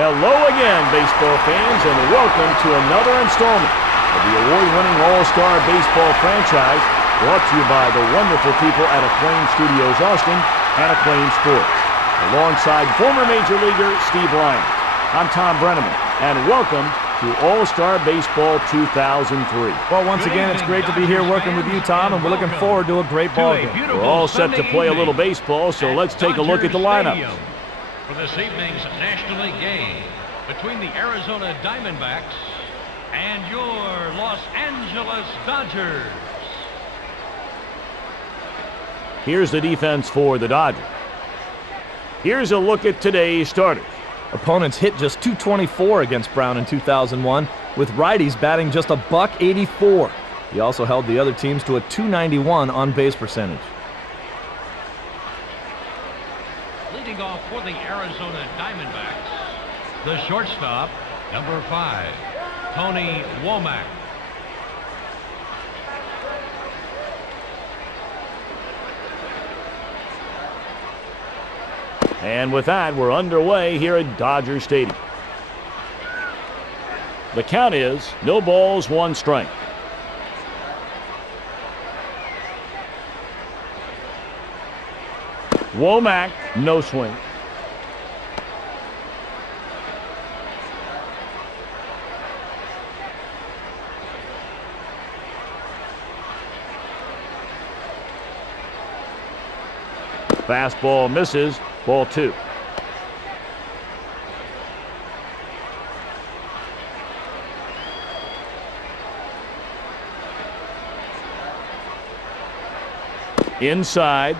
Hello again, baseball fans, and welcome to another installment of the award-winning All-Star Baseball franchise brought to you by the wonderful people at Acclaim Studios Austin and Acclaim Sports. Alongside former Major Leaguer Steve Ryan, I'm Tom Brenneman, and welcome to All-Star Baseball 2003. Well, once again, it's great to be here working with you, Tom, and we're looking forward to a great ball game. We're all set to play a little baseball, so let's take a look at the lineup. For this evening's National League game between the Arizona Diamondbacks and your Los Angeles Dodgers. Here's the defense for the Dodgers. Here's a look at today's starters. Opponents hit just .224 against Brown in 2001, with righties batting just a .184. He also held the other teams to a .291 on-base percentage. Leading off for the Arizona Diamondbacks, the shortstop, number 5, Tony Womack. And with that, we're underway here at Dodger Stadium. The count is no balls, 1 strike. Womack, no swing. Fastball misses, ball 2. Inside.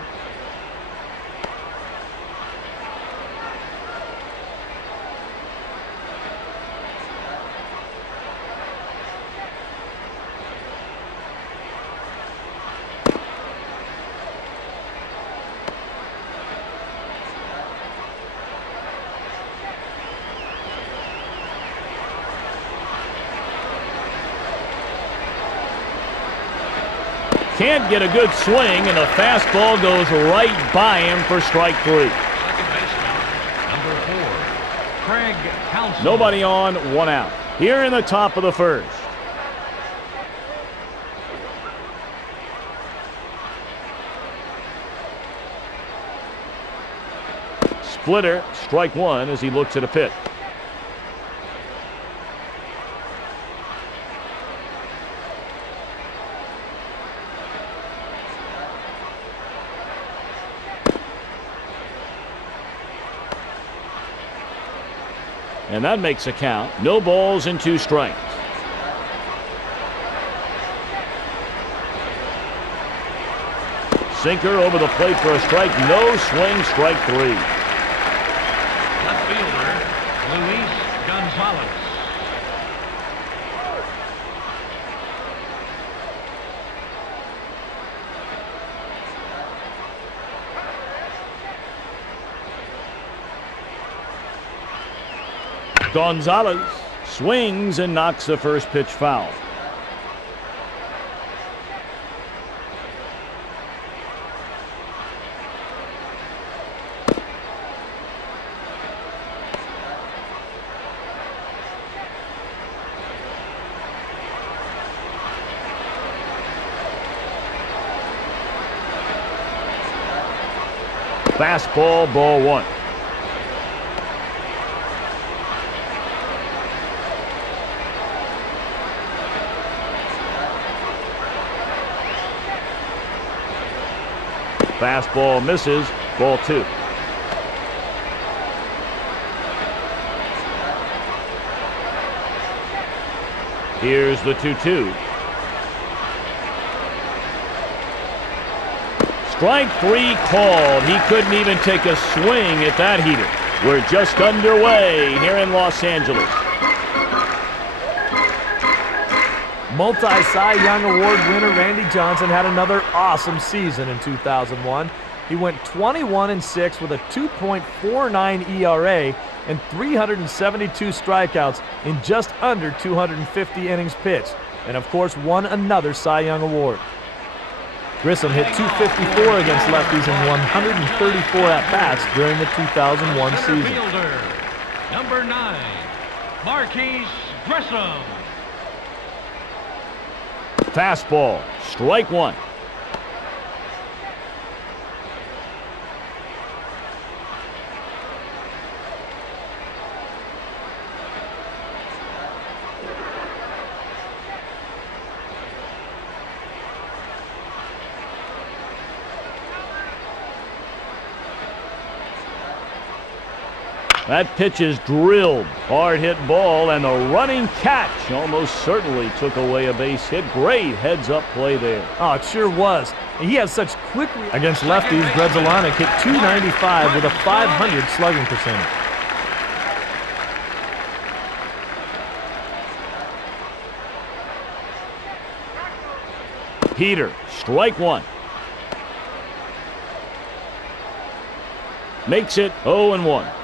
Can't get a good swing, and the fastball goes right by him for strike 3. Second baseman, number 4, Craig Counsell. Nobody on, 1 out. Here in the top of the first. Splitter, strike 1 as he looks at a pitch. And that makes a count. No balls and 2 strikes. Sinker over the plate for a strike. No swing, strike 3. Left fielder, Luis Gonzalez. Gonzalez swings and knocks the first pitch foul. Fastball, ball one. Fastball misses, ball two. Here's the 2-2. Strike three called. He couldn't even take a swing at that heater. We're just underway here in Los Angeles. Multi-Cy Young Award winner Randy Johnson had another awesome season in 2001. He went 21-6 with a 2.49 ERA and 372 strikeouts in just under 250 innings pitched, and of course won another Cy Young Award. Grissom hit .254 against lefties in 134 at-bats during the 2001 season. Fielder, number 9, Marquise Grissom. Fastball, strike one. That pitch is drilled. Hard hit ball, and the running catch almost certainly took away a base hit. Great heads-up play there. Oh, it sure was. And he has such quick against lefties. Gredzelanek hit .295 with a .500 slugging percentage. Heater, strike one. Makes it 0-1.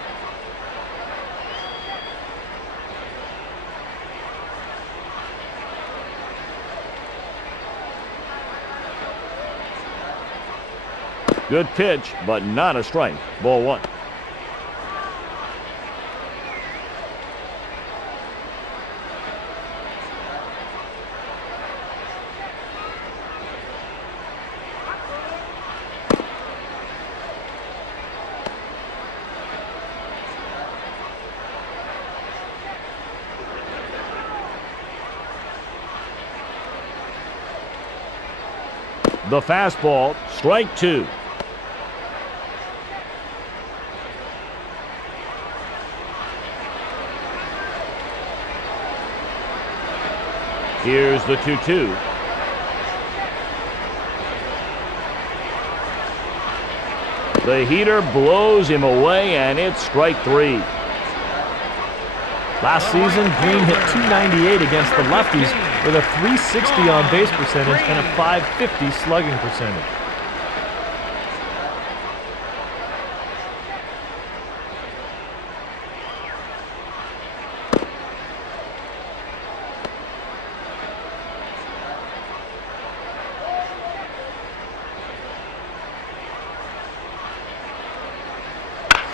Good pitch, but not a strike. Ball one. The fastball, strike two. Here's the 2-2. The heater blows him away, and it's strike three. Last season, Green hit .298 against the lefties with a .360 on base percentage and a .550 slugging percentage.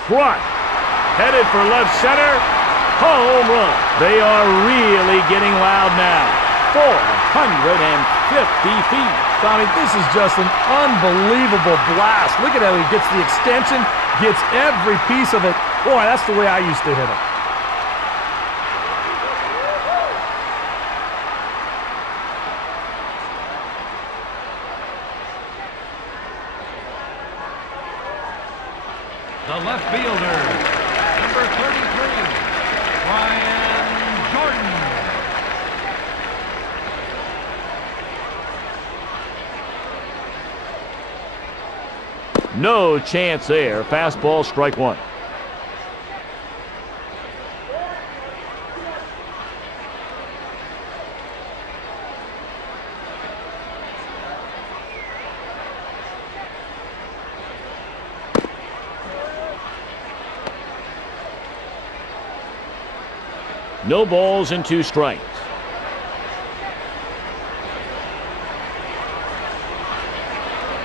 Crushed. Headed for left center. Home run. They are really getting loud now. 450 feet. Tommy, this is just an unbelievable blast. Look at how he gets the extension, gets every piece of it. Boy, that's the way I used to hit it. The left fielder, number 33, Brian Jordan. No chance there. Fastball, strike one. No balls and 2 strikes.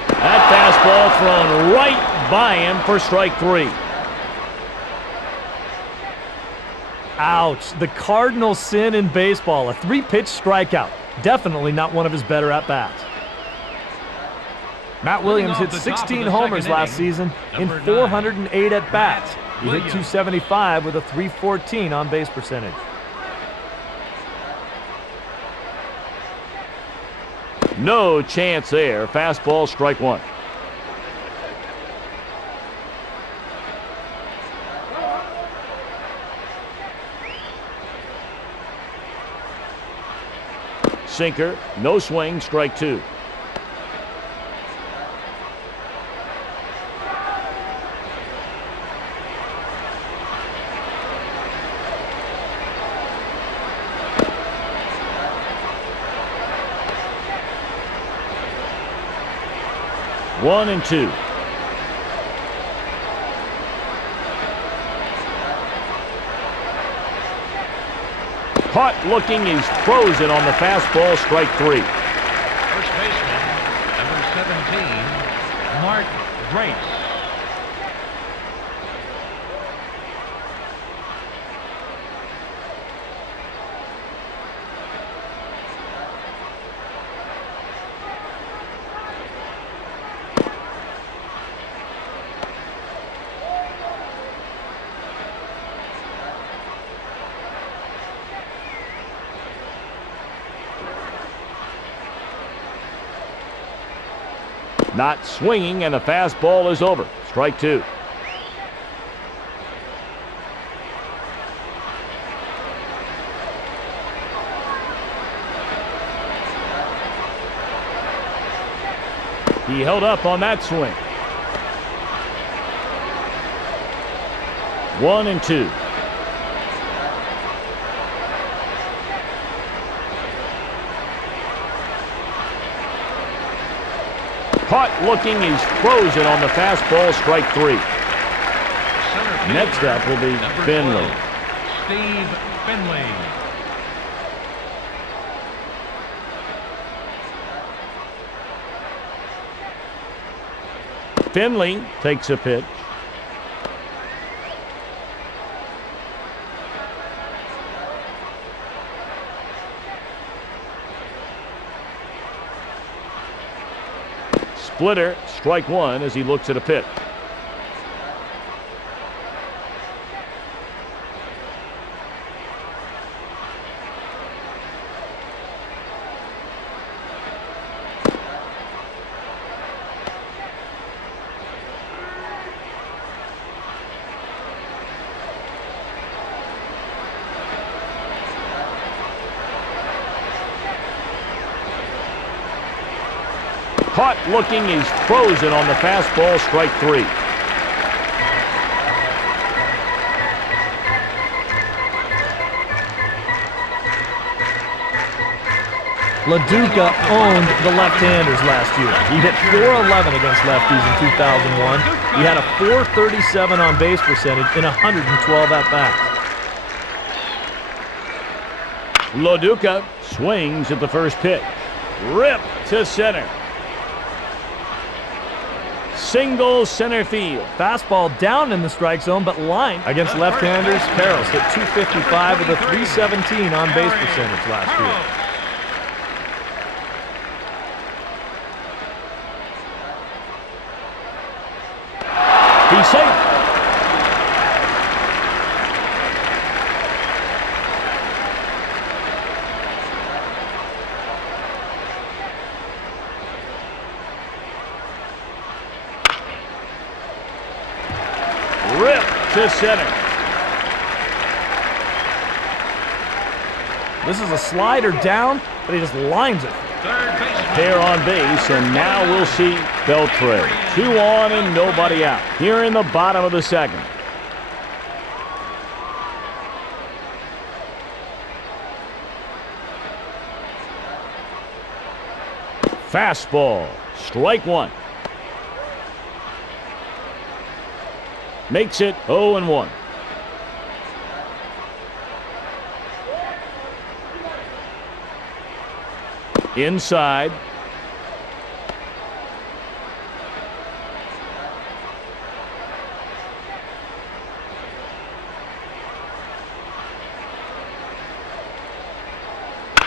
That fastball thrown right by him for strike 3. Ouch. The cardinal sin in baseball. A 3-pitch strikeout. Definitely not one of his better at-bats. Matt Williams hit 16 homers last season in 408 at-bats. He hit 275 with a .314 on-base percentage. No chance there. Fastball, strike 1. Sinker, no swing, strike 2. One and 2. Caught looking, he's frozen on the fastball, strike 3. First baseman, number 17, Mark Grace. Not swinging, and the fastball is over. Strike 2. He held up on that swing. 1 and 2. Caught looking, he's frozen on the fastball, strike 3. Next up will be Finley. Steve Finley. Finley takes a pitch. Splitter, strike 1 as he looks at a pitch. Caught looking, he's frozen on the fastball, strike 3. LaDuca owned the left-handers last year. He hit .411 against lefties in 2001. He had a .437 on-base percentage in 112 at-bats. LaDuca swings at the first pitch. Rip to center. Single center field. Fastball down in the strike zone, but line against left-handers. Karros hit .255 with a .317 on-base percentage last year. He's safe. Rip to center. This is a slider down, but he just lines it. Pair on base, and now we'll see Beltre. 2 on and nobody out. Here in the bottom of the second. Fastball, strike 1. Makes it 0-1. Inside.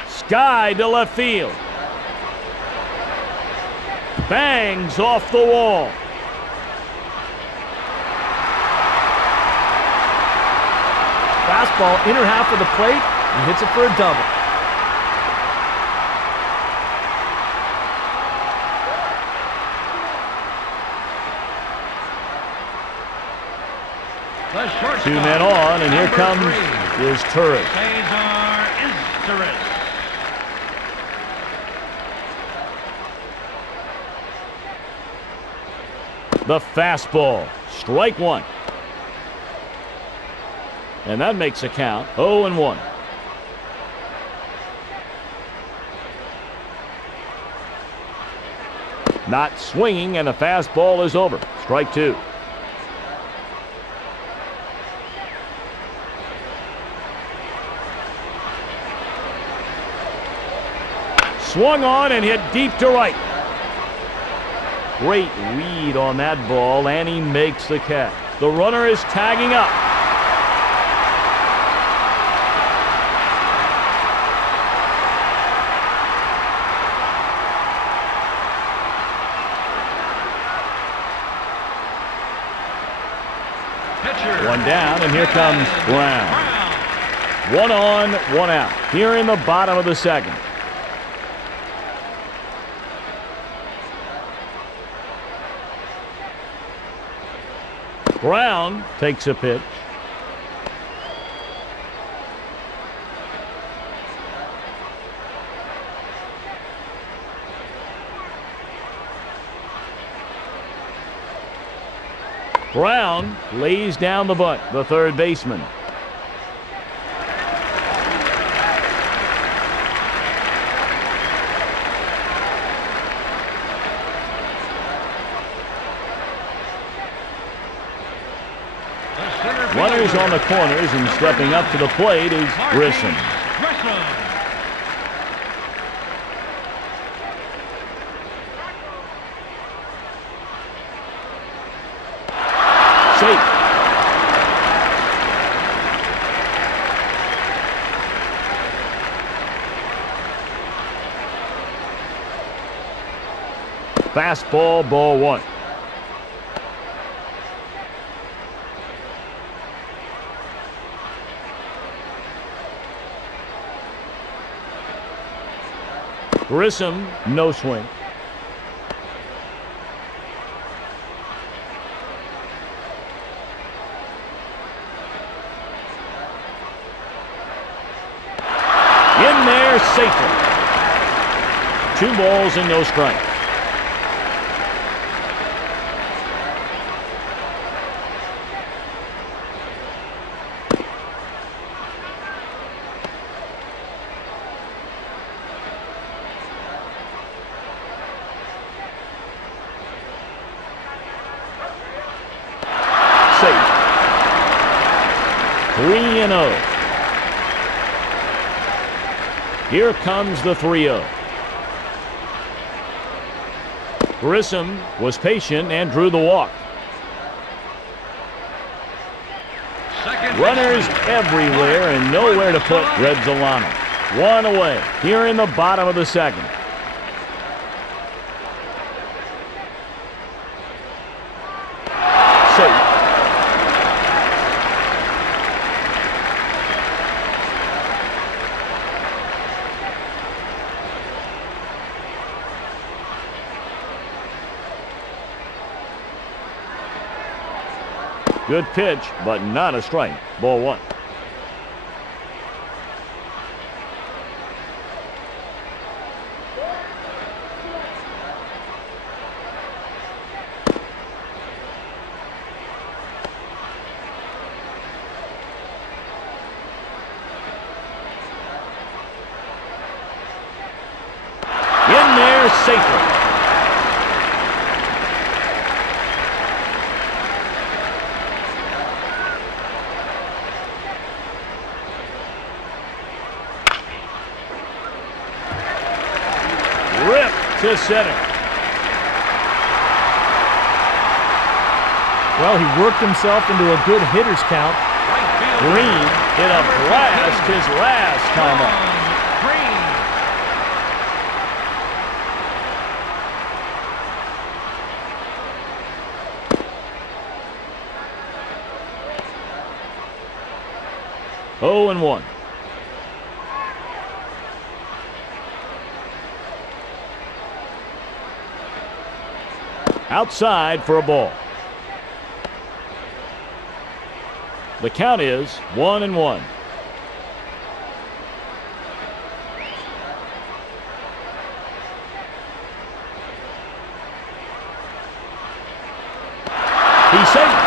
Sky to left field. Bangs off the wall. Fastball, inner half of the plate, and hits it for a double. The shortstop, 2 men on, and here number comes 3, his turret. Cesar Izturis. The fastball. Strike 1. And that makes a count 0-1. Not swinging, and the fastball is over. Strike 2. Swung on and hit deep to right. Great read on that ball, and he makes the catch. The runner is tagging up. Pitcher. 1 down, and here comes Brown. 1 on, 1 out. Here in the bottom of the second. Brown takes a pitch. Brown lays down the bunt, the third baseman. Runners on the corners, and stepping up to the plate is Grissom. Safe. Fastball, ball 1. Grissom, no swing. In there safely. 2 balls and no strikes. Safe. 3-0. Here comes the 3-0. Grissom was patient and drew the walk. Runners everywhere and nowhere to put Redzolano. 1 away here in the bottom of the second. Safe. Good pitch, but not a strike. Ball 1. In there safely. to center. Well, he worked himself into a good hitter's count. Green hit a blast his last time up. Green. 0-1. Outside for a ball. The count is 1-1. He's safe.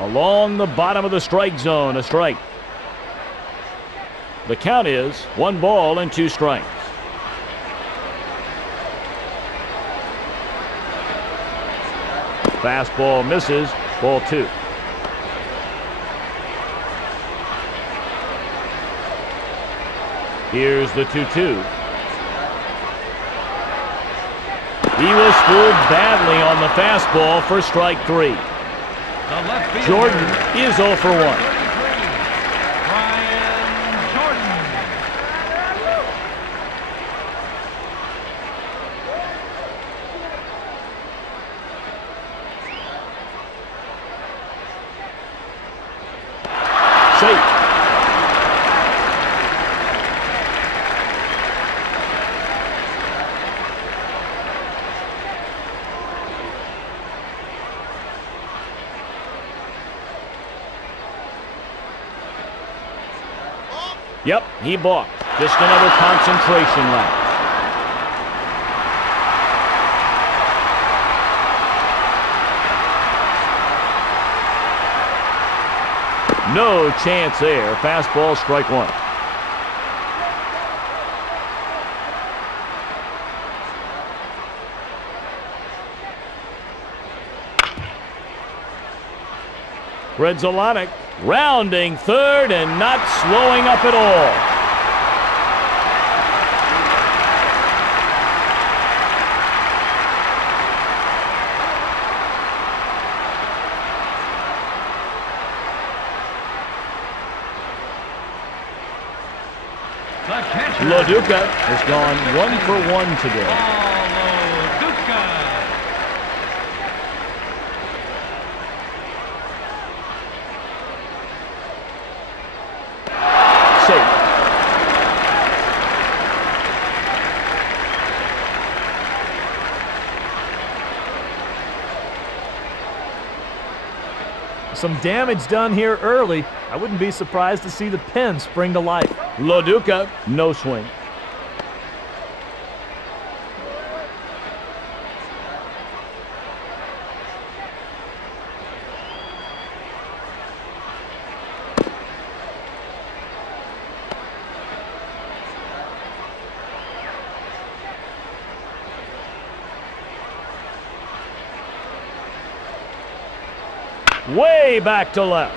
Along the bottom of the strike zone, a strike. The count is 1 ball and 2 strikes. Fastball misses, ball 2. Here's the 2-2. He was fooled badly on the fastball for strike 3. The left fielder, Jordan is 0 for 1. 33, Brian Jordan. Safe. Yep, he balked. Just another concentration lapse. No chance there. Fastball, strike 1. Redzolonic rounding third and not slowing up at all. The catcher, LaDuca has gone 1 for 1 today. Duca. Safe. Some damage done here early. I wouldn't be surprised to see the pen spring to life. LaDuca, no swing. Way back to left.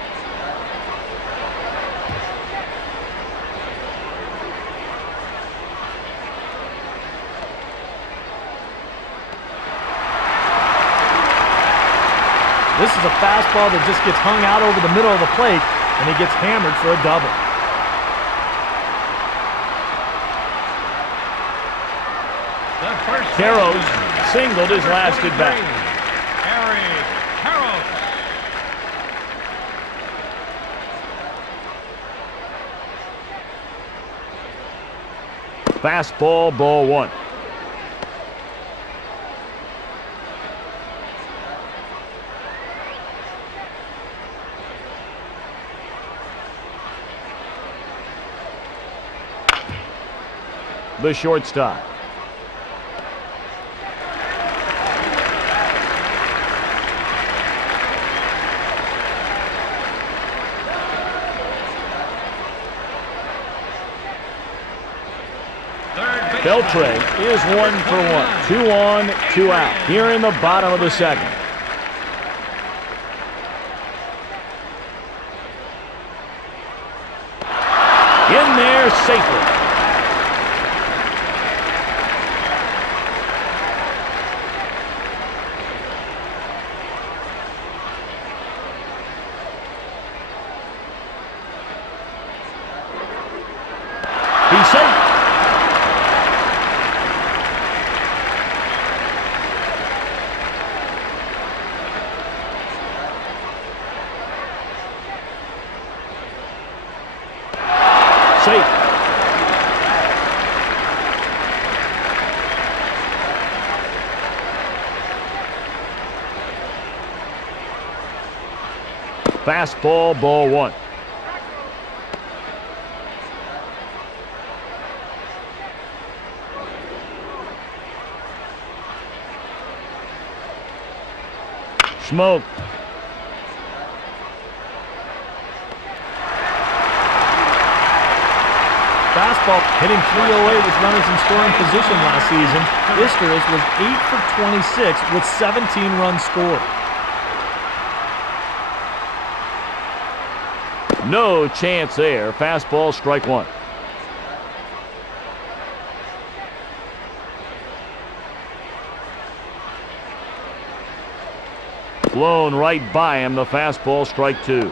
This is a fastball that just gets hung out over the middle of the plate, and he gets hammered for a double. The first Carrows baseman, singled his last at bat. Eric Carrows. Fastball, ball 1. The shortstop. Beltre is 1 for 1. 2 on, 2 out. Here in the bottom of the second. safely. He's safe. Safe. Fastball, ball one. Smoke. Fastball hitting 308 with runners in scoring position last season. Isteris was 8 for 26 with 17 runs scored. No chance there. Fastball, strike one. Blown right by him. The fastball, strike two.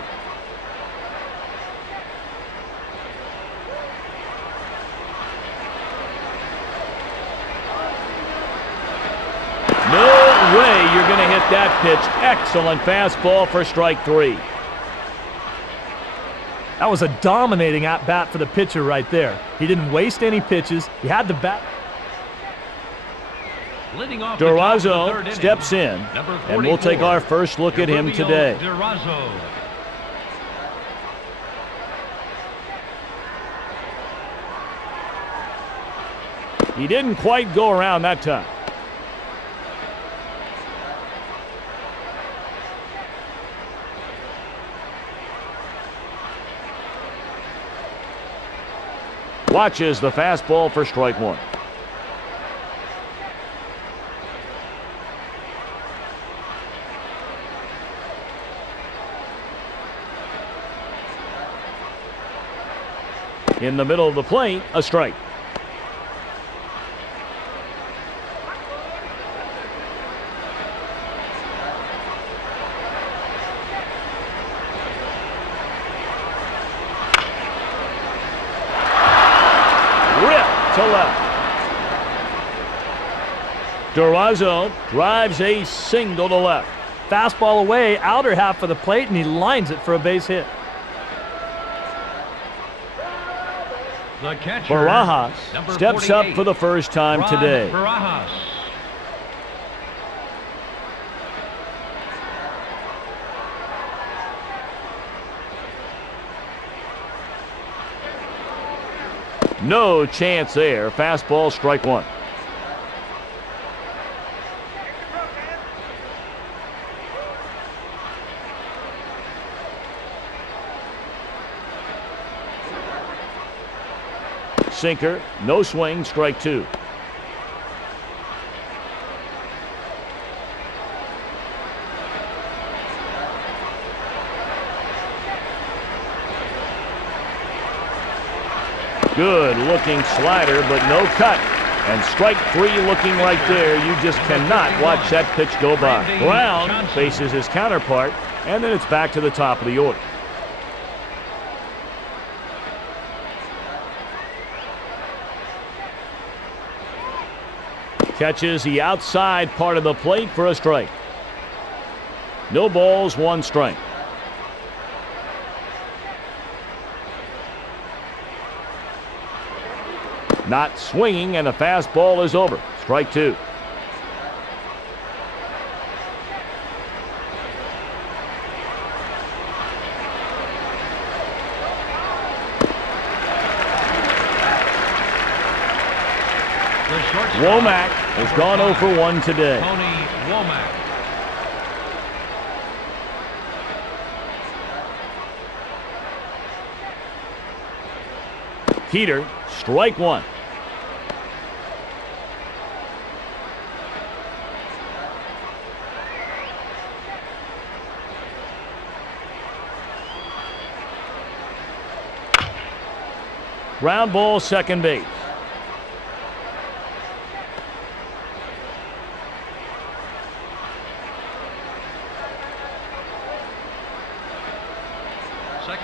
No way you're going to hit that pitch. Excellent fastball for strike three. That was a dominating at-bat for the pitcher right there. He didn't waste any pitches. He had the bat. Durazo steps in, and we'll take our first look at him today. He didn't quite go around that time. Watches the fastball for strike one. In the middle of the plate, a strike. To left. Durazo drives a single to left. Fastball away, outer half of the plate, and he lines it for a base hit. The catcher, Barajas steps up for the first time today. Barajas. No chance there. Fastball, strike one. Sinker, no swing, strike two. Good looking slider, but no cut. And strike three looking right there. You just cannot watch that pitch go by. Brown faces his counterpart, and then it's back to the top of the order. Catches the outside part of the plate for a strike. No balls, one strike. Not swinging, and the fastball is over. Strike two. Womack has gone 0 for 1 today. Tony Womack. Heater, strike one. Ground ball, second base.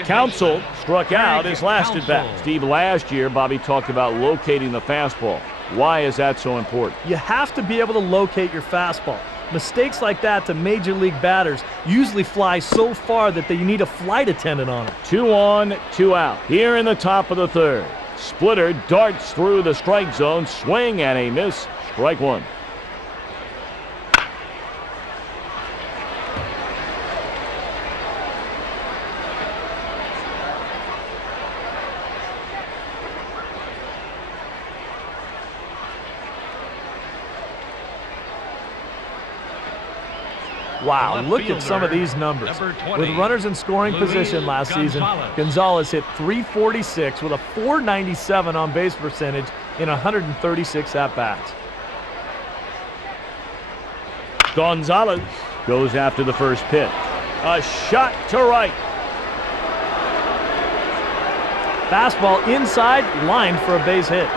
Counsell struck out his last at bat. Steve, last year, Bobby talked about locating the fastball. Why is that so important? You have to be able to locate your fastball. Mistakes like that to major league batters usually fly so far that you need a flight attendant on them. 2 on, 2 out. Here in the top of the third. Splitter darts through the strike zone. Swing and a miss. Strike one. Wow, look at some of these numbers. 20, with runners in scoring position last season, Gonzalez hit .346 with a .497 on base percentage in 136 at-bats. Gonzalez goes after the first pitch. A shot to right. Fastball inside, lined for a base hit.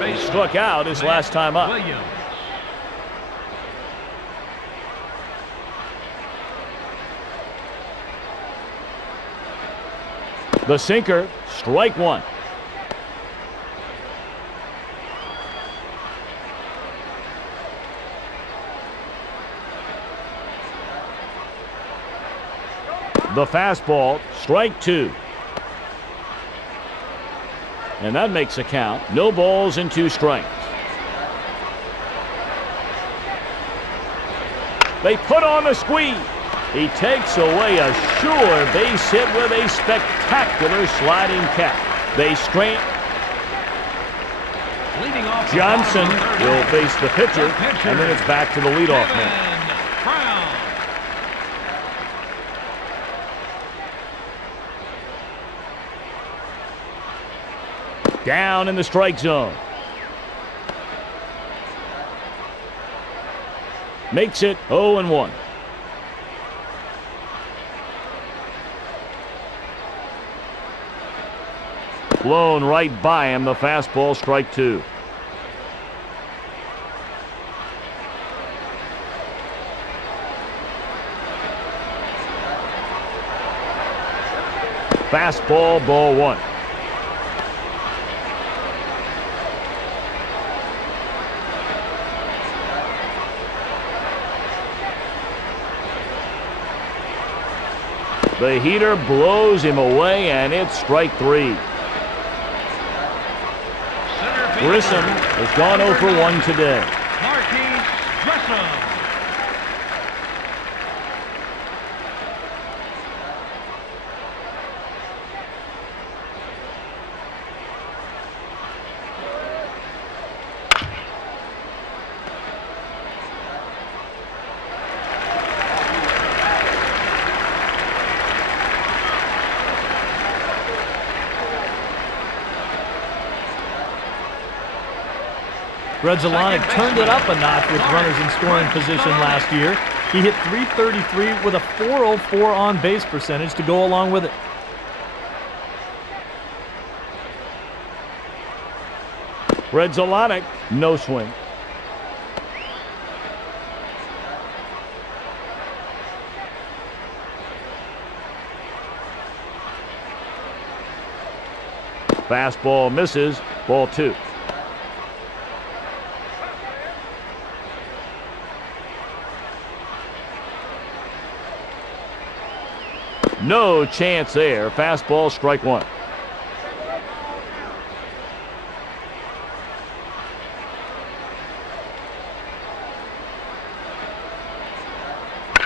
He struck out his last time up. Williams. The sinker, strike one. The fastball, strike two. And that makes a count. No balls and 2 strikes. They put on the squeeze. He takes away a sure base hit with a spectacular sliding catch. They strain. Johnson will face the pitcher, and then it's back to the leadoff man. Down in the strike zone. Makes it 0-1. Blown right by him, the fastball, strike two. Fastball, ball one. The heater blows him away, and it's strike three. Grissom has gone 0 for 1 today. Grzelcyk turned it up a notch with runners in scoring position last year. He hit .333 with a .404 on base percentage to go along with it. Grzelcyk, no swing. Fastball misses, ball two. No chance there. Fastball, strike one.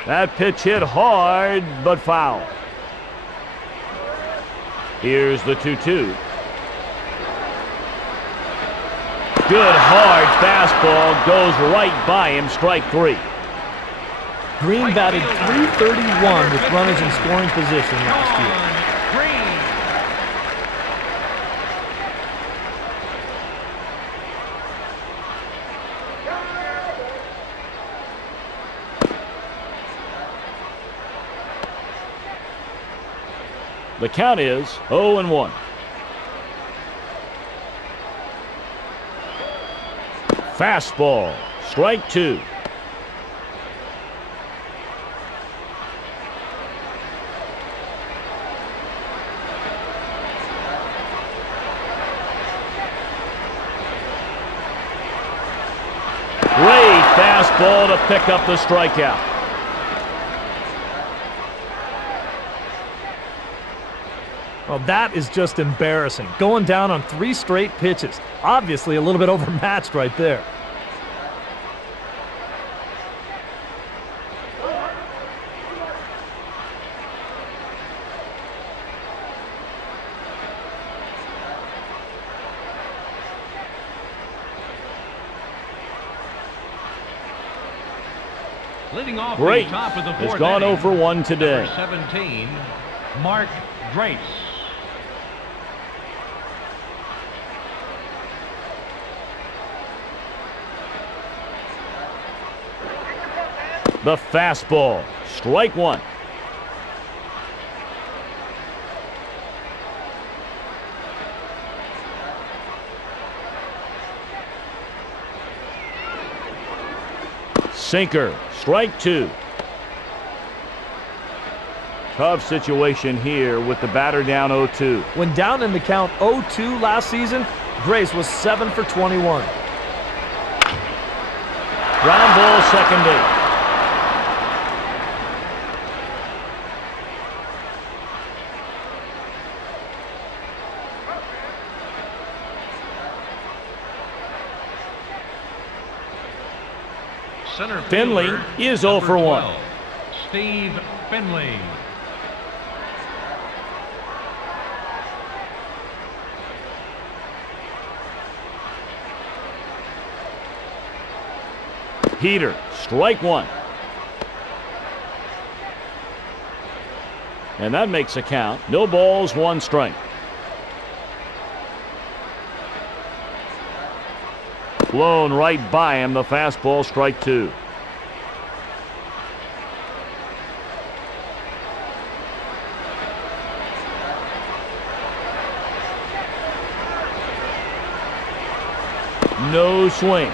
That pitch hit hard, but foul. Here's the 2-2. Good hard fastball goes right by him, strike three. Green batted .331 with runners in scoring position last year. The count is 0-1. Fastball, strike 2. Great fastball to pick up the strikeout. Well, that is just embarrassing. Going down on 3 straight pitches. Obviously a little bit overmatched right there. Leading off Great. the top of the Has fourth gone inning, 0 for 1 today. number 17, Mark Grace. The fastball, strike 1. Sinker, strike 2. Tough situation here with the batter down 0-2. When down in the count 0-2 last season, Grace was 7 for 21. Ground ball, second base. Center Finley fielder, is 0 for 1. 12, Steve Finley. Heater, strike 1. And that makes a count. No balls, 1 strike. Blown right by him, the fastball, strike 2. No swing.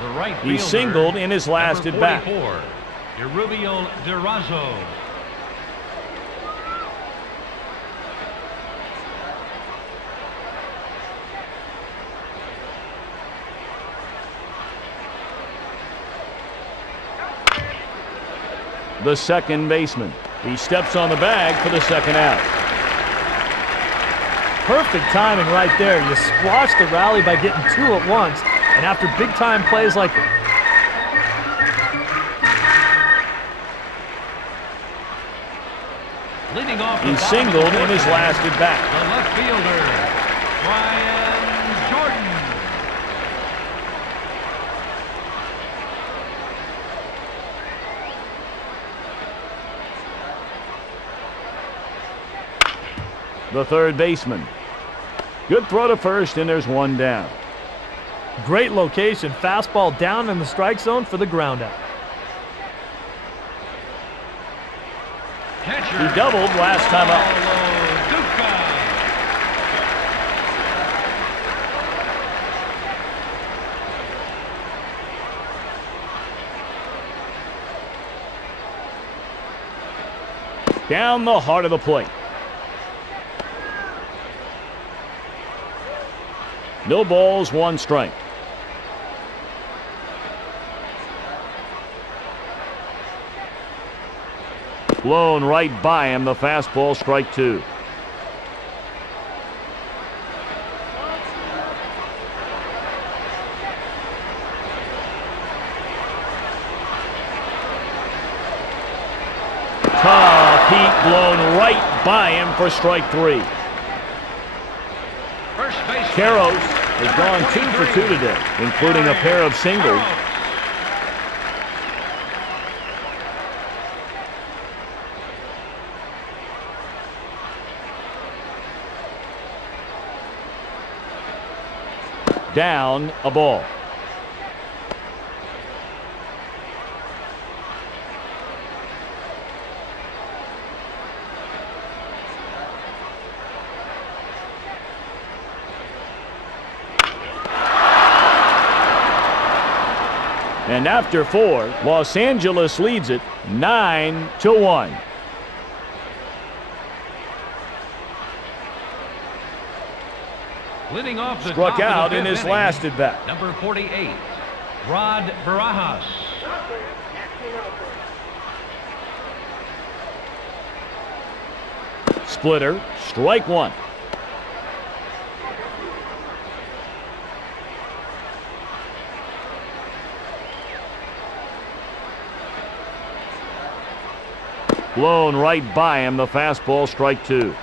The right He fielder, singled in his last number at bat. 44, Rubio Durazo. The second baseman. He steps on the bag for the second out. Perfect timing right there. You squash the rally by getting 2 at once, and after big-time plays like Leading off He singled in his last at bat. the left fielder, Brian Jordan. The third baseman. Good throw to first, and there's 1 down. great location. Fastball down in the strike zone for the ground out. Catcher, He doubled last time up. Down the heart of the plate. No balls, 1 strike. Blown right by him, the fastball, strike 2. Tough heat blown right by him for strike 3. First base. Caros has gone 2 for 2 today, including a pair of singles. Down a ball. And after 4, Los Angeles leads it 9-1. Leading off the Struck top out of the in his fifth inning, last at bat. number 48, Rod Barajas. Splitter, strike 1. Blown right by him, the fastball, strike 2.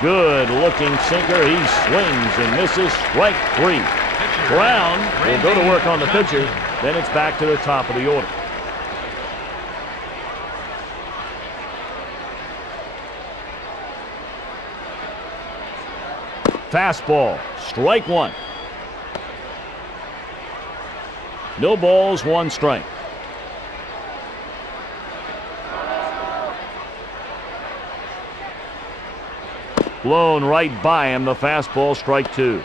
Good looking sinker. He swings and misses, strike 3. Brown will go to work on the pitcher. Then it's back to the top of the order. Fastball, strike 1. No balls, 1 strike. Blown right by him, the fastball, strike 2.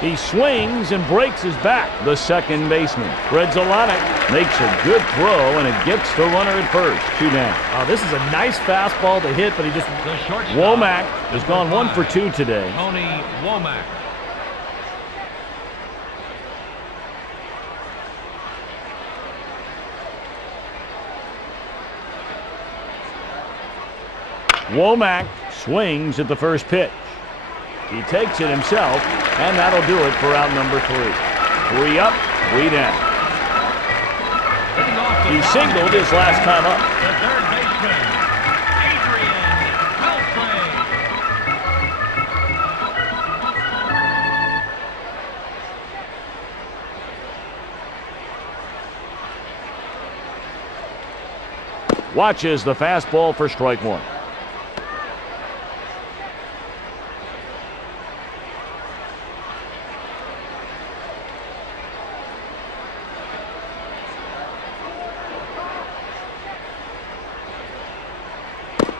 He swings and breaks his back. The second baseman, Fred Zolonic, makes a good throw, and it gets the runner at first. 2 down. This is a nice fastball to hit, but he just... The shortstop, Womack has gone 1 for 2 today. Tony Womack. Womack swings at the first pitch. He takes it himself, and that'll do it for out number 3. 3 up, 3 down. He singled his last time up. The third baseman, Adrian Beltre. Watches the fastball for strike 1.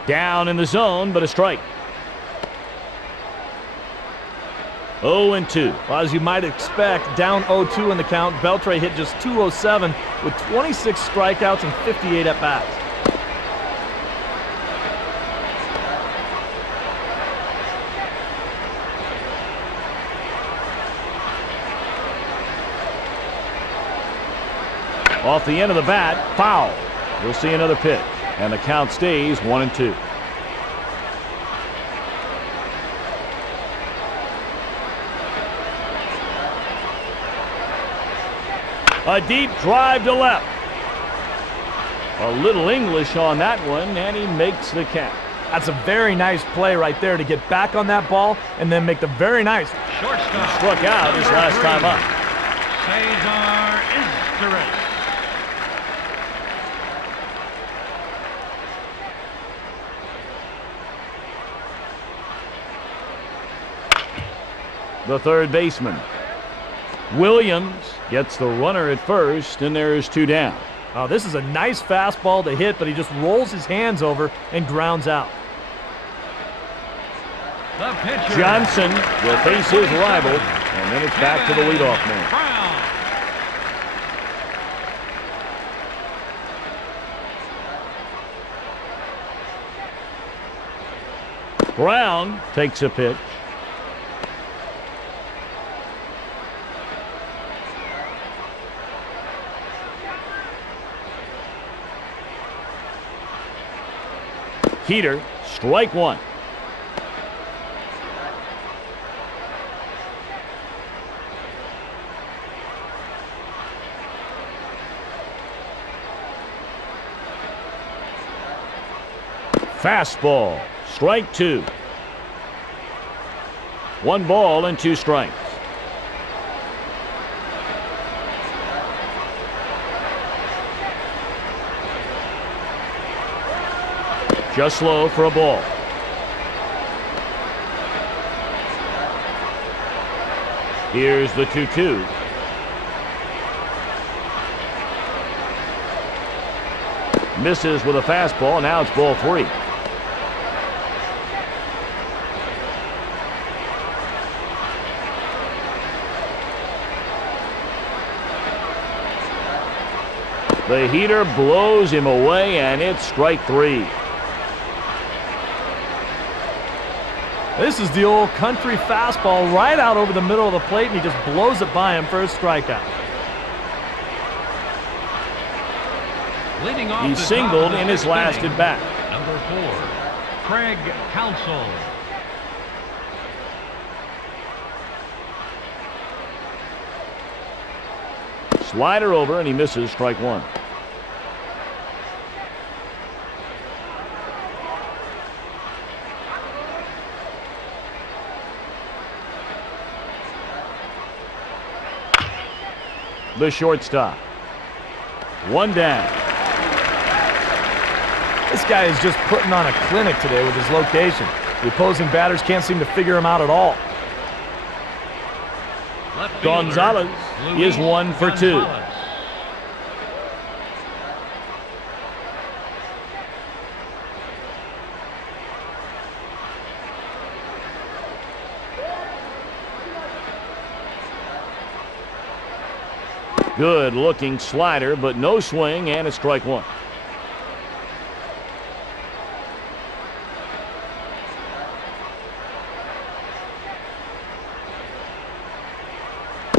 Down in the zone, but a strike. 0-2. Well, as you might expect, down 0-2 in the count. Beltre hit just .207 with 26 strikeouts and 58 at-bats. Off the end of the bat, foul. We'll see another pitch, and the count stays 1-2. A deep drive to left. A little English on that one, and he makes the catch. That's a very nice play right there to get back on that ball and then make the very nice. Shortstop. Struck out his last time up. Cesar Izturis. The third baseman, Williams, gets the runner at first, and there's 2 down. Oh, this is a nice fastball to hit, but he just rolls his hands over and grounds out. The pitcher, Johnson will face his rival, and then it's back to the leadoff man. Brown takes a pitch. Heater, strike one. Fastball, strike two. 1 ball and 2 strikes. Just slow for a ball. Here's the 2-2. Misses with a fastball. Now it's ball 3. The heater blows him away, and it's strike 3. This is the old country fastball right out over the middle of the plate, and he just blows it by him for a strikeout. Leading off He singled in his last at bat. Number 4, Craig Counsell. Slider over, and he misses strike 1. The shortstop. 1 down. This guy is just putting on a clinic today with his location. The opposing batters can't seem to figure him out at all. Gonzalez is 1 for 2. Good looking slider, but no swing, and it's strike 1.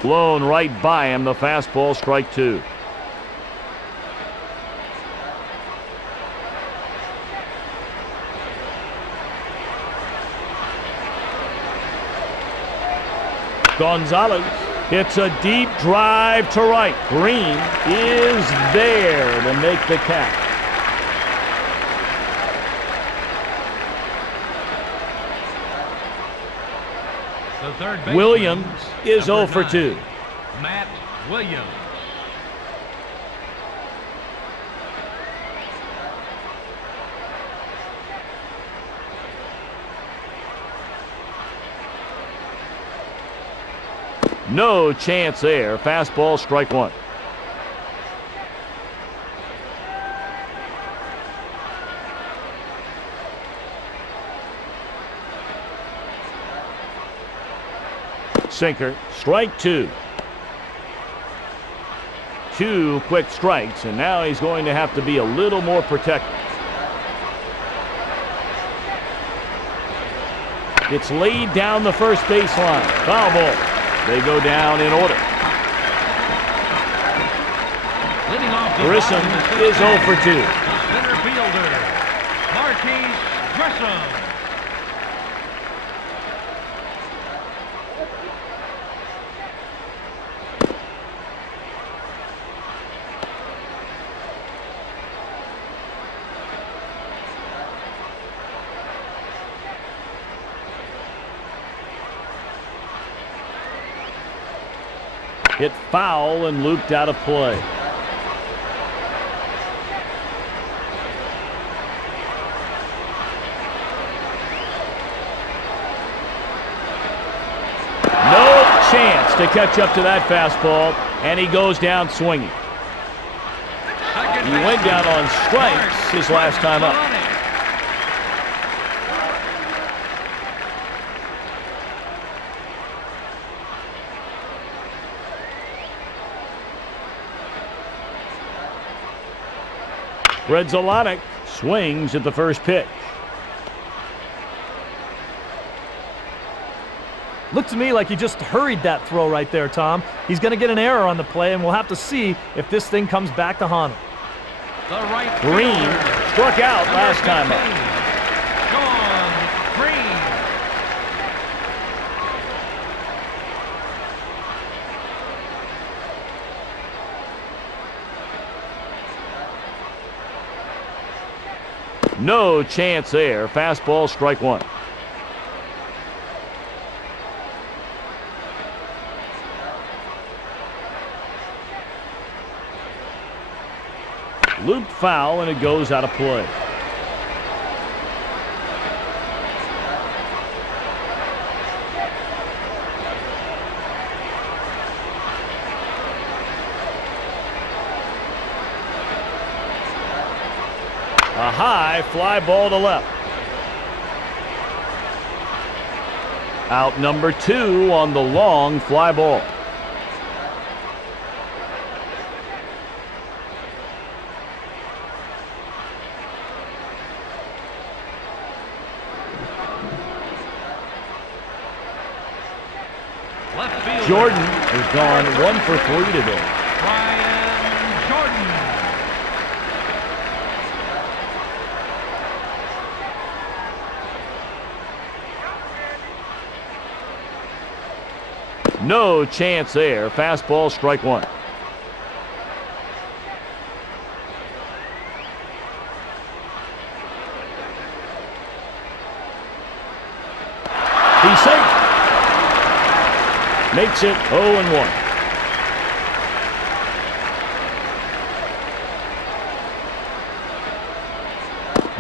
Blown right by him, the fastball, strike 2. Gonzalez hits a deep drive to right. Green is there to make the catch. The third baseman, Williams is 0 number for 9, 2. Matt Williams. No chance there. Fastball, strike 1. Sinker, strike 2. 2 quick strikes, and now he's going to have to be a little more protected. It's laid down the first baseline. Foul ball. They go down in order. Leading off the Grissom is 0 for 2. Center fielder, Marquise Grissom. Hit foul and looped out of play. No chance to catch up to that fastball, and he goes down swinging. He went down on strikes his last time up. Redzolonic swings at the first pitch. Looked to me like he just hurried that throw right there, Tom. He's going to get an error on the play, and we'll have to see if this thing comes back to haunt him. The right Green fielder, struck out number last time 15, up. No chance there. Fastball, strike one. Looped foul, and it goes out of play. A high fly ball to left. Out number 2 on the long fly ball. Jordan has gone 1 for 3 today. Brian Jordan. No chance there. Fastball, strike one. He's safe. Makes it 0-1.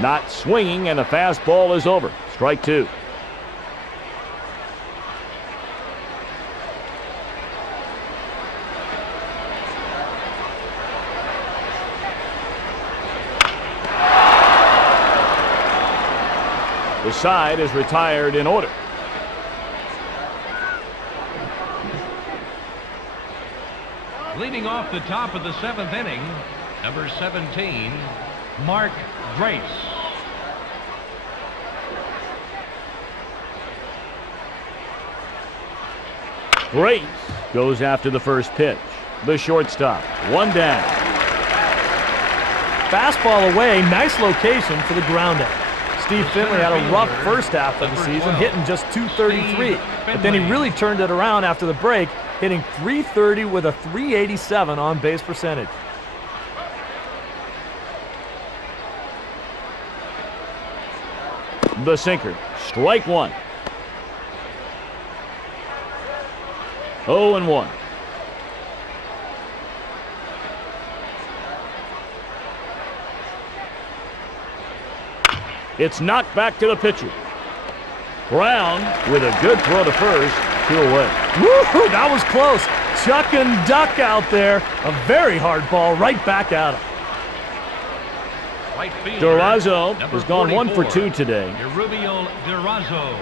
Not swinging, and the fastball is over. Strike two. The side is retired in order. Leading off the top of the 7th inning, number 17, Mark Grace. Grace goes after the first pitch. The shortstop, one down. Fastball away, nice location for the ground out. Steve Finley had a rough first half of the season, hitting just .233, but then he really turned it around after the break, hitting .330 with a .387 on base percentage. The sinker, strike one. 0-1. It's knocked back to the pitcher. Brown with a good throw to first, 2 away. Woo-hoo, that was close. Chuck and duck out there. A very hard ball right back at him. Right fielder, Durazo has gone 1 for 2 today. Rubio Durazo.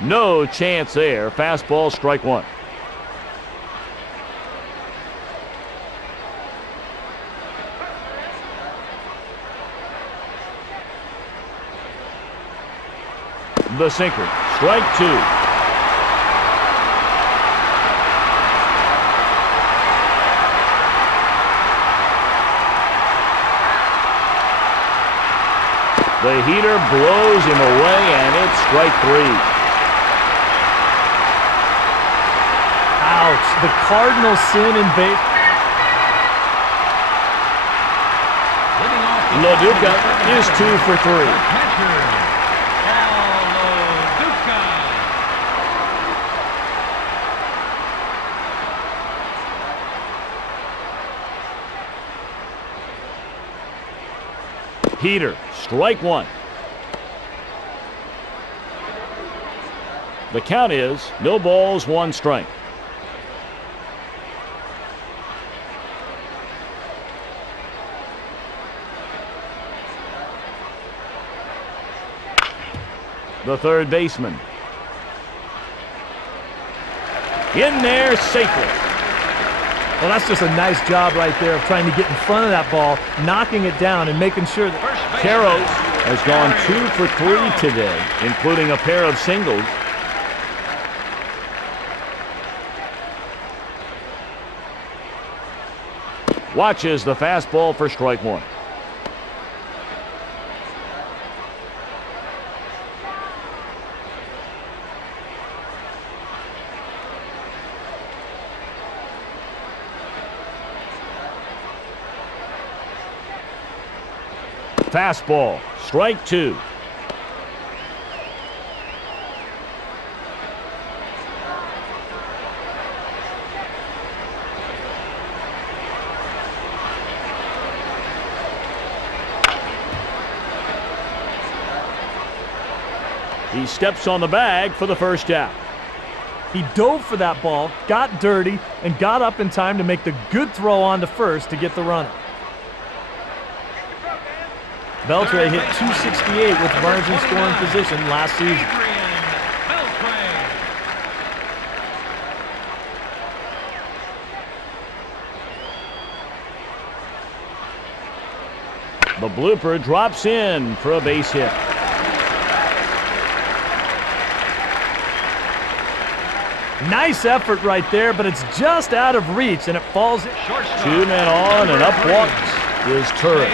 No chance there. Fastball, strike one. The sinker, strike two. The heater blows him away, and it's strike three. Ouch. The Cardinals sin in base. LaDuca is 2 for 3. Catcher, LaDuca. Heater, strike one. The count is no balls, 1 strike. The third baseman. In there safely. Well, that's just a nice job right there of trying to get in front of that ball, knocking it down, and making sure that Carroll has gone 2 for 3 today, including a pair of singles. Watches the fastball for strike one. Fastball, strike 2. He steps on the bag for the first out. He dove for that ball, got dirty, and got up in time to make the good throw on to first to get the runner. Beltre hit .268 with runners in scoring position last season. The blooper drops in for a base hit. Nice effort right there, but it's just out of reach, and it falls in. 2 men on, and up walks is Turris.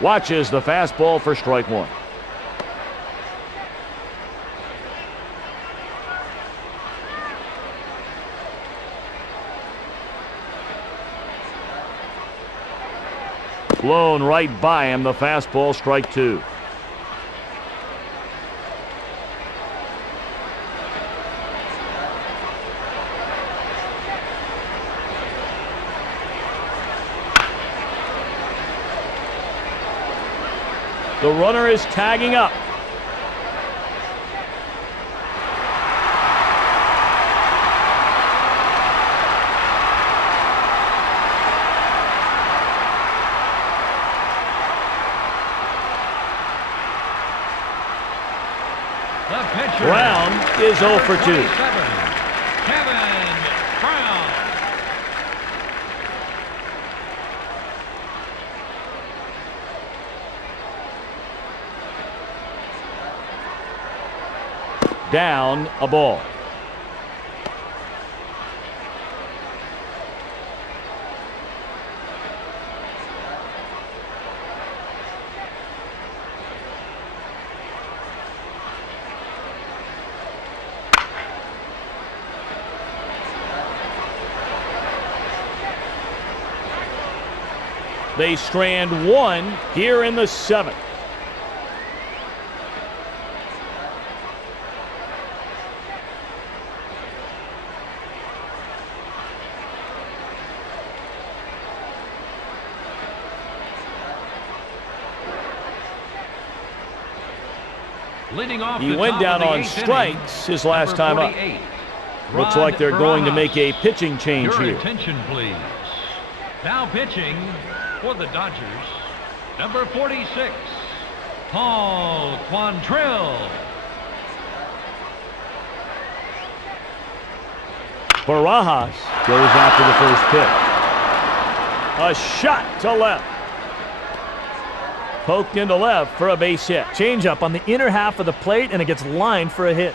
Watches the fastball for strike 1. Blown right by him, the fastball, strike 2. The runner is tagging up. Brown is 0 for 2. Kevin Brown. Down, a ball. They strand 1 here in the 7th. Leading off He went down on strikes his last time up. Looks like they're going to make a pitching change Your here. attention, please. Now pitching for the Dodgers, number 46, Paul Quantrill. Barajas goes after the first pitch. A shot to left. Poked into left for a base hit. Changeup on the inner half of the plate, and it gets lined for a hit.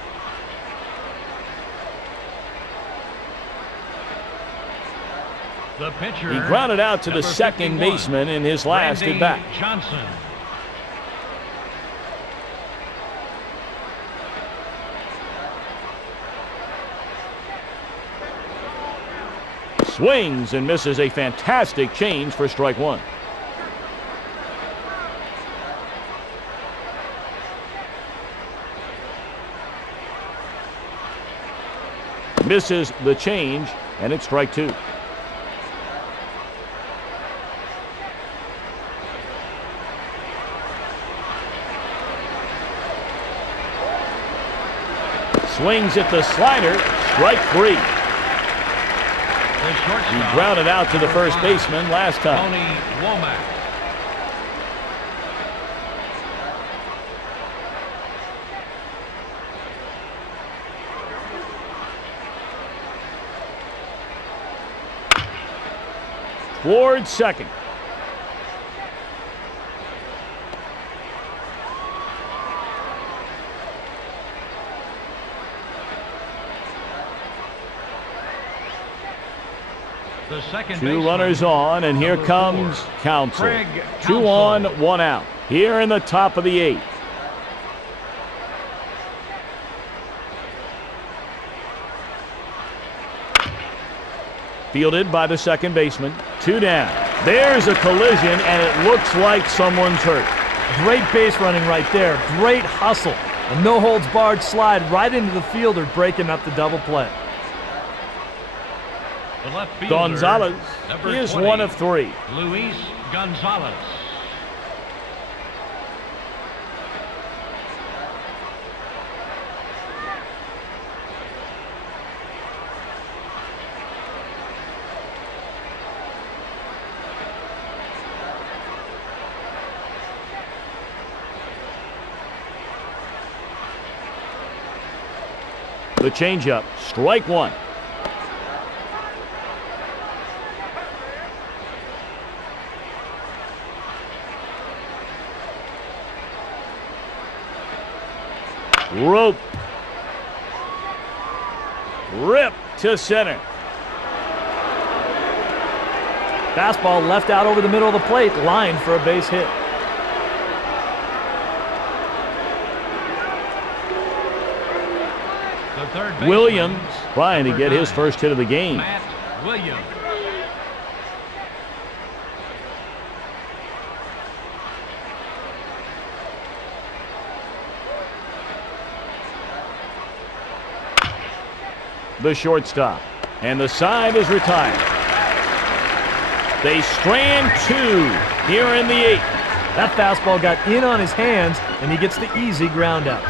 The pitcher, He grounded out to the second 51, baseman in his last Randy at bat. Johnson. Swings and misses a fantastic change for strike 1. Misses the change, and it's strike 2. Swings at the slider, strike 3. He grounded out to the first baseman last time. Tony Womack. Towards second. The second 2 runners on, and here comes Counsell. 2 on, 1 out. Here in the top of the 8th. Fielded by the second baseman. 2 down. There's a collision, and it looks like someone's hurt. Great base running right there. Great hustle. A no-holds-barred slide right into the fielder, breaking up the double play. The left fielder, Gonzalez number is 20, 1 of 3. Luis Gonzalez. The changeup, strike 1. Rope. Rip to center. Fastball left out over the middle of the plate, lined for a base hit. The third baseman, Williams trying to number get his 9, first hit of the game. Matt Williams. The shortstop. And the side is retired. They strand 2 here in the 8th. That fastball got in on his hands, and he gets the easy ground out.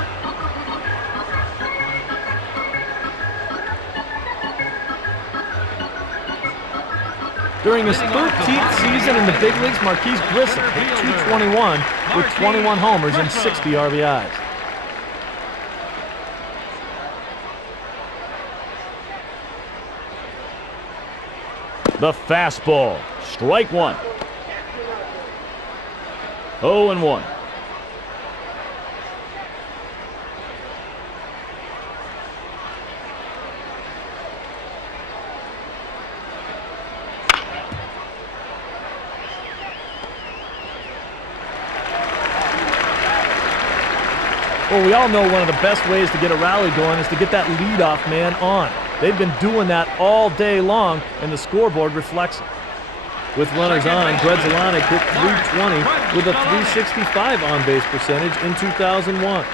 During his 13th season in the big leagues, Marquise Grissom hit .221 with 21 homers and 60 RBIs. The fastball, strike 1. 0-1. Well, we all know one of the best ways to get a rally going is to get that leadoff man on. They've been doing that all day long, and the scoreboard reflects it. With runners on, Gredzelanek hit .320 with a .365 on-base percentage in 2001.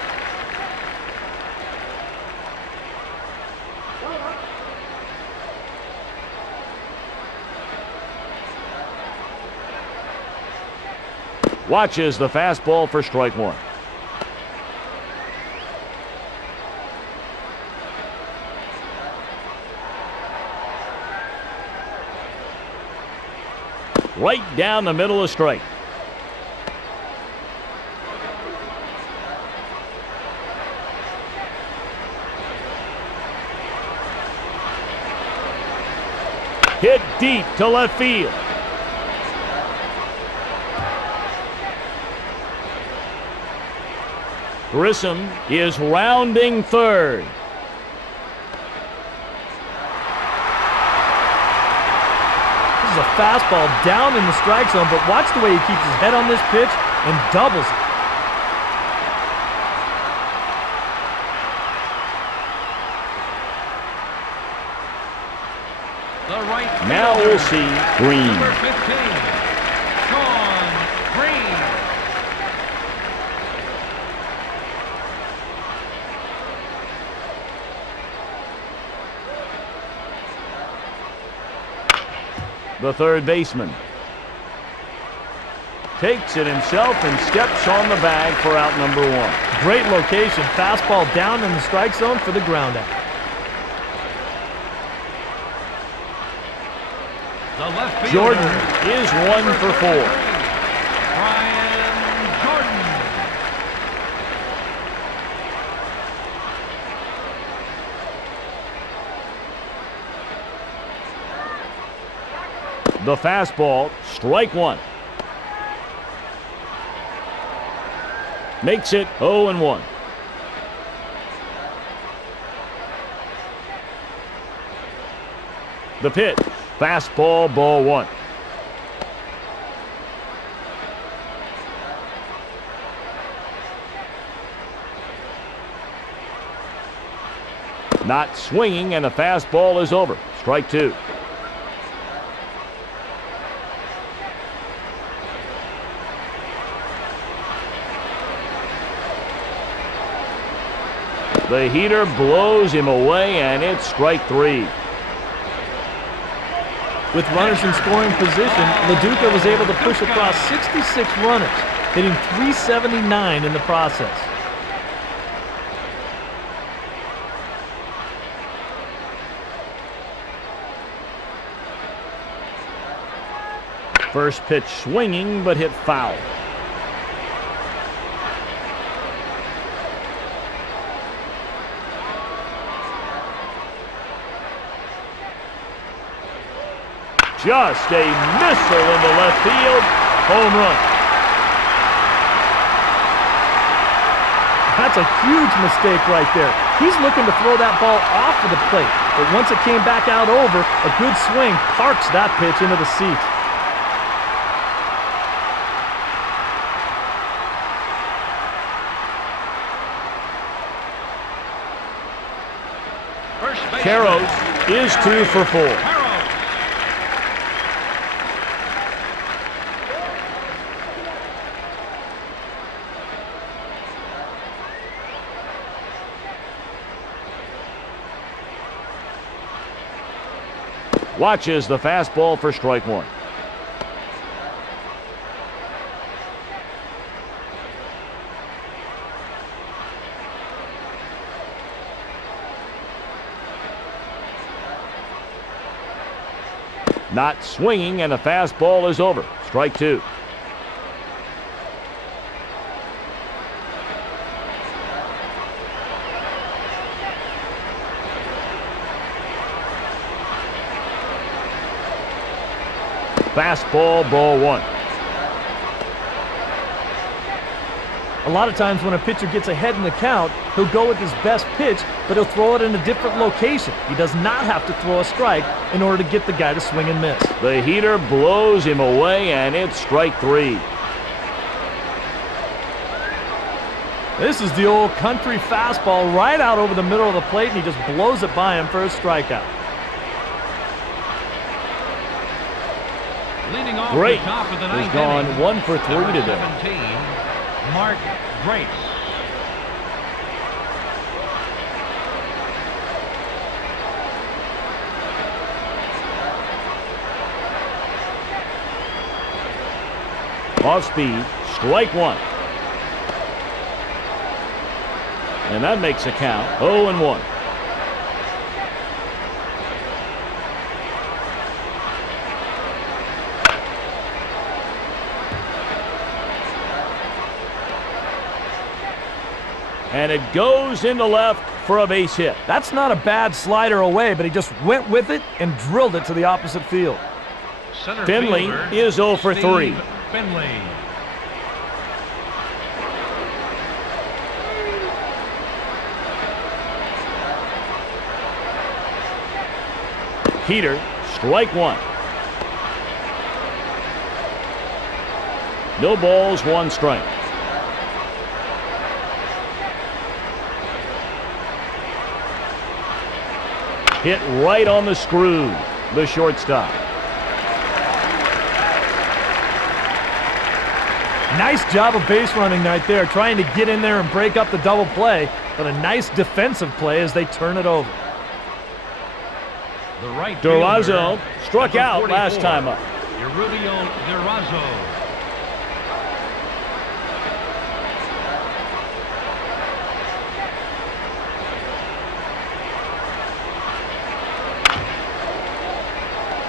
Watches the fastball for strike 1. Right down the middle of strike. Hit deep to left field. Grissom is rounding third. A fastball down in the strike zone, but watch the way he keeps his head on this pitch and doubles it. The right Now fielder, we'll see Green. number 15, Sean Green. The third baseman takes it himself and steps on the bag for out number 1. Great location. Fastball down in the strike zone for the ground out. The left fielder, Jordan is 1 for 4. Brian Jordan. The fastball, strike 1. Makes it 0-1. The pitch, fastball, ball 1. Not swinging, and the fastball is over. Strike 2. The heater blows him away, and it's strike three. With runners in scoring position, LaDuca was able to push across 66 runners, hitting .379 in the process. First pitch swinging, but hit foul. Just a missile into left field. Home run. That's a huge mistake right there. He's looking to throw that ball off of the plate, but once it came back out over, a good swing parks that pitch into the seats. Caros is 2 for 4. Watches the fastball for strike one. Not swinging, and the fastball is over. Strike two. Fastball, ball one. A lot of times when a pitcher gets ahead in the count, he'll go with his best pitch, but he'll throw it in a different location. He does not have to throw a strike in order to get the guy to swing and miss. The heater blows him away, and it's strike three. This is the old country fastball right out over the middle of the plate, and he just blows it by him for a strikeout. Leading off Great. the top of the He's ninth gone inning, 1 for 3 number today. 17, Mark Grace. Off speed, strike one. And that makes a count 0-1. And it goes into left for a base hit. That's not a bad slider away, but he just went with it and drilled it to the opposite field. Center Finley fielder, is 0 for 3. Steve Finley. Heater, strike one. No balls, one strike. Hit right on the screw, the shortstop. Nice job of base running right there, trying to get in there and break up the double play, but a nice defensive play as they turn it over. The right Durazo fielder, struck number out 44, last time up. Rubio Durazo.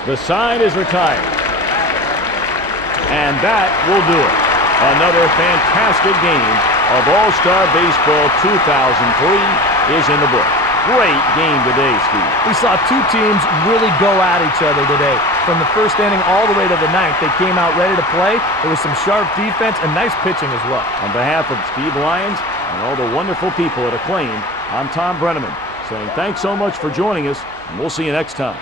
The sign is retired. And that will do it. Another fantastic game of All-Star Baseball 2003 is in the book. Great game today, Steve. We saw two teams really go at each other today. From the first inning all the way to the ninth, they came out ready to play. There was some sharp defense and nice pitching as well. On behalf of Steve Lyons and all the wonderful people at Acclaim, I'm Tom Brenneman saying thanks so much for joining us, and we'll see you next time.